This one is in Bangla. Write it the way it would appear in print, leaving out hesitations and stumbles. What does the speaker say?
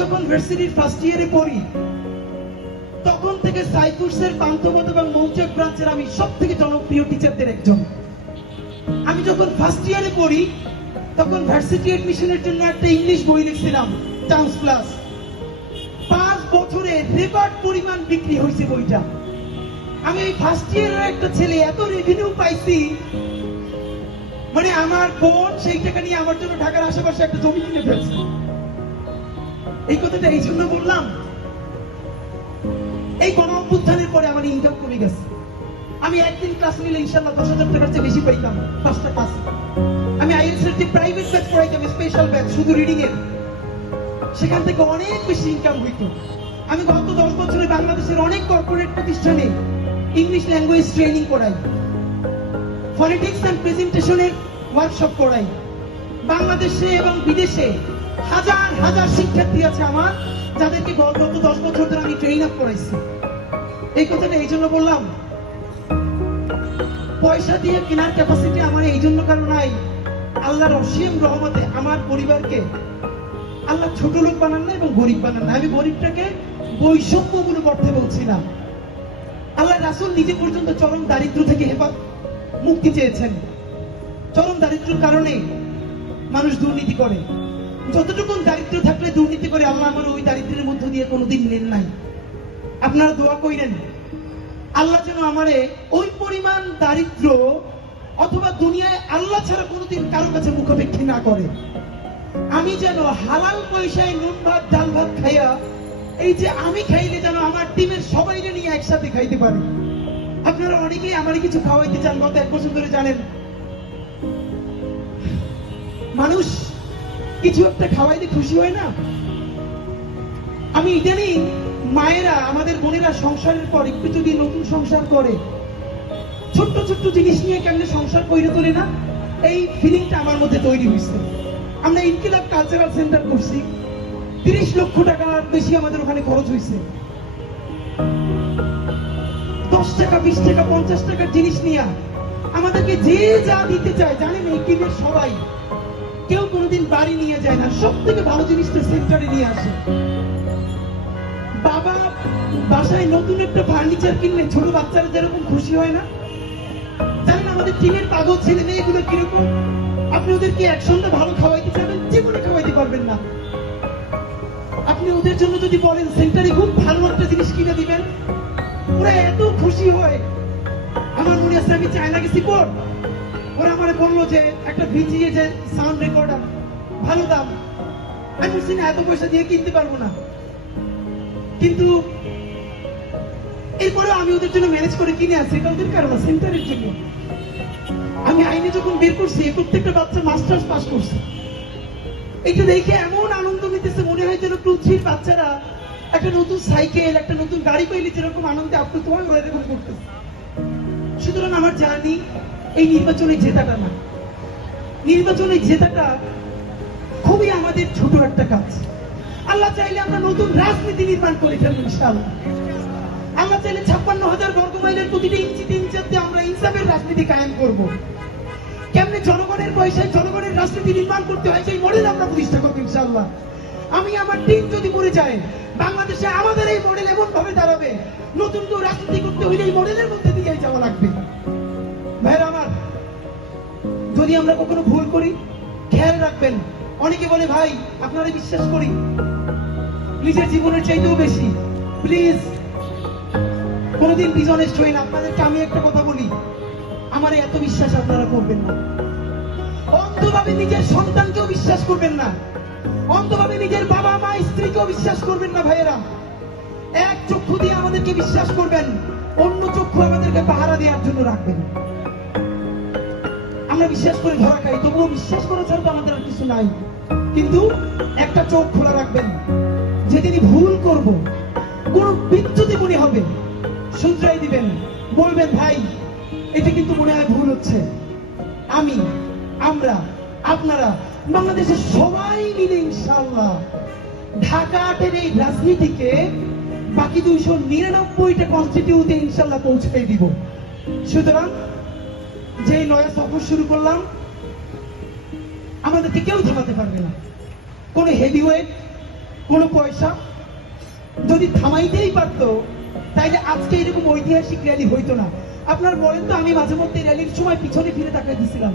যখন ভার্সিটির ফার্স্ট ইয়ারে পড়ি তখন থেকে সাইফুসের পান্থপথ এবং মৌচাক ব্রাঞ্চের আমি সব থেকে জনপ্রিয় টিচারদের একজন। আমি যখন ফার্স্ট ইয়ারে পড়ি তখন ভার্সিটি এডমিশনের জন্য একটা ইংলিশ বই লিখছিলাম, চান্স প্লাস। 5 বছরে রেকর্ড পরিমাণ বিক্রি হয়েছে বইটা। আমি এই ফার্স্ট ইয়ারের একটা ছেলে, এত রেভিনিউ পাইছি, মানে আমার বোন সেই টাকা নিয়ে আমার জন্য ঢাকার আশেপাশে একটা জমি কিনে ফেলছে। এই কথাটা এই জন্য বললাম, এই গণ অভ্যুত্থানের পরে আমার ইনকাম কমে গেছে। আমি একদিন ক্লাস নিলে ইনশাল্লাহ 10,000 টাকার চেয়ে বেশি পাইতাম 5টা ক্লাস। আমি আইএলটিএস এর যে প্রাইভেট ব্যাচ পড়াইতাম, স্পেশাল ব্যাচ শুধু রিডিং এর, সেখান থেকে অনেক বেশি ইনকাম হইতো। আমি গত 10 বছরে বাংলাদেশের অনেক কর্পোরেট প্রতিষ্ঠানে ইংলিশ ল্যাঙ্গুয়েজ ট্রেনিং করাই, ফনেটিক্স এন্ড প্রেজেন্টেশনের ওয়ার্কশপ করাই। বাংলাদেশে এবং বিদেশে হাজার হাজার শিক্ষার্থী আছে আমার, যাদেরকে গত 10 বছর ধরে আমি ট্রেন আপ করাইছি। এই কথাটা এই জন্য বললাম, পয়সা দিয়ে কেনার ক্যাপাসিটি আমার এই জন্য কারণ নাই। আল্লাহর অসীম রহমতে আমার পরিবারকে আল্লাহ ছোট লোক বানান না এবং গরিব বানান না। আমি গরিবটাকে বৈষম্যমূলক অর্থে বলছি না। আল্লাহ রাসূল নিজে পর্যন্ত চরম দারিদ্র থেকে মুক্তি চেয়েছেন। চরম দারিদ্র্যের কারণে মানুষ দুর্নীতি করে। যতটুকু দারিদ্র থাকলে দুর্নীতি করে, আল্লাহ আমার ওই দারিদ্রের মধ্য দিয়ে কোনোদিন নেন নাই। আপনারা দোয়া কইরেন আল্লাহ যেন আমারে ওই পরিমাণ দারিদ্র অথবা দুনিয়ায় আল্লাহ ছাড়া কোনোদিন কারো কাছে মুখাপেক্ষী না করে। আমি যেন হালাল পয়সায় নুন ভাত ডাল ভাত খাইয়া, এই যে আমি খাইলে যেন আমার টিমের সবাইকে নিয়ে একসাথে খাইতে পারি। আপনারা অনেকেই আমারে কিছু খাওয়াইতে চান, গত 1 বছর ধরে জানেন। মানুষ কিছু একটা খাওয়াইতে খুশি হয় না? আমি ইদানিং মায়েরা, আমাদের বোনেরা সংসারের পর একটু যদি নতুন সংসার করে, ছোট্ট ছোট্ট জিনিস নিয়ে কেমনে সংসার কইরে তোলে না, এই ফিলিংটা আমার মধ্যে তৈরি হয়েছে। আমরা ইনকিলাব কালচারাল সেন্টার করছি, 30 লক্ষ টাকার বেশি আমাদের ওখানে খরচ হয়েছে। 10 টাকা 20 টাকা 50 টাকার জিনিস নিয়ে আমাদেরকে যে যা দিতে চায়, জানেন এই টিমের সবাই কেউ কোনোদিন বাড়ি নিয়ে যায় না, সব থেকে ভালো জিনিসটা সেন্টারে নিয়ে আসে। বাবা বাসায় নতুন একটা ফার্নিচার কিনলে ছোট বাচ্চারা যেরকম খুশি হয় না, জানেন আমাদের টিমের পাগল ছেলে মেয়েগুলো কিরকম? আপনি ওদেরকে এক সন্ধ্যা ভালো খাওয়াইতে চাবেন, জীবনে খাওয়াইতে পারবেন না। আপনি ওদের জন্য যদি বলেন সেন্টারে খুব ভালো একটা জিনিস কিনে দিবেন, ওরা এত খুশি হয়। আমার মনে আছে আমি চায়না গেছি পর, ওরা আমারে বললো যে একটা ভিজিয়ে যে সাউন্ড রেকর্ডার ভালো দাম। আমি বলছি না, এত পয়সা দিয়ে কিনতে পারবো না। কিন্তু এরপরেও আমি ওদের জন্য ম্যানেজ করে কিনে আছি। এটা ওদের কারণ, সেন্টারের জন্য। আমি আইনে যখন বের করছি, প্রত্যেকটা বাচ্চা মাস্টার্স পাস করছে। এটা দেখে এমন আনন্দ নিতেছে, মনে হয় যেন 2-3 বাচ্চারা একটা নতুন সাইকেল, একটা নতুন গাড়ি পাইলে যেরকম আনন্দে আপ্লুত হয়, ওরা এরকম করতেছে। সুতরাং আমার জানি এই নির্বাচনে জেতাটা না, নির্বাচনে জেতাটা খুবই আমাদের ছোট একটা কাজ। আল্লাহ চাইলে আমরা নতুন রাজনীতি নির্মাণ করে ফেলবো ইনশাআল্লাহ। আল্লাহ চাইলে 56,000 বর্গ মাইলের প্রতিটি ইঞ্চিতে ইঞ্চিতে আমরা ইনসাফের রাজনীতি কায়েম করব। কেমনে জনগণের পয়সায় জনগণের রাজনীতি নির্মাণ করতে হয়, সেই মডেল আমরা প্রতিষ্ঠা করবো ইনশাআল্লাহ। আমি আমার টিম যদি মরে যায়, বাংলাদেশে আমাদের এই মডেল এমন ভাবে দাঁড়াবে, নতুন কেউ রাজনীতি করতে হইলে এই মডেলের মধ্যে দিয়ে যাওয়া লাগবে। ভাইরা আমার, যদি আমরা কখনো ভুল করি, খেয়াল রাখবেন। অনেকে বলে ভাই আপনারা বিশ্বাস করি নিজের জীবনের চাইতেও বেশি, প্লিজ কোনদিন ডিসঅনেস্ট হই না। আপনাদেরকে আমি একটা কথা বলি, আমার এত বিশ্বাস আপনারা করবেন না। অন্ধভাবে নিজের সন্তানকেও বিশ্বাস করবেন না, অন্ধভাবে নিজের বাবা মা স্ত্রীকেও বিশ্বাস করবেন না। ভাইয়েরা, এক চক্ষু দিয়ে আমাদেরকে বিশ্বাস করবেন, অন্য চক্ষু আমাদেরকে পাহারা দেওয়ার জন্য রাখবেন। আমরা বিশ্বাস করে ধরা খাই, তবুও বিশ্বাস করা ছাড়া তো আমাদের আর কিছু নাই। কিন্তু একটা চোখ খোলা রাখবেন, যেদিনই ভুল করব, কোন বিচ্যুতি মনে হবে, শুধরাই দিবেন, বলবেন ভাই এটা কিন্তু মনে হয় ভুল হচ্ছে। আমি, আমরা, আপনারা, বাংলাদেশের সবাই মিলে ইনশাআল্লাহ ঢাকা 8-এর এই রাজনীতিকে বাকি 299টা কনস্টিটিউতে ইনশাআল্লাহ পৌঁছাই দিব। সুতরাং যে নয়া সফর শুরু করলাম, আমাদেরকে কেউ থামাতে পারবে না। কোন হেভিওয়েট, কোনো পয়সা যদি থামাইতেই পারতো তাইলে আজকে এরকম ঐতিহাসিক র্যালি হইতো না। আপনার বলেন তো, আমি মাঝে মধ্যে র্যালির সময় পিছনে ফিরে তাকাই দিছিলাম,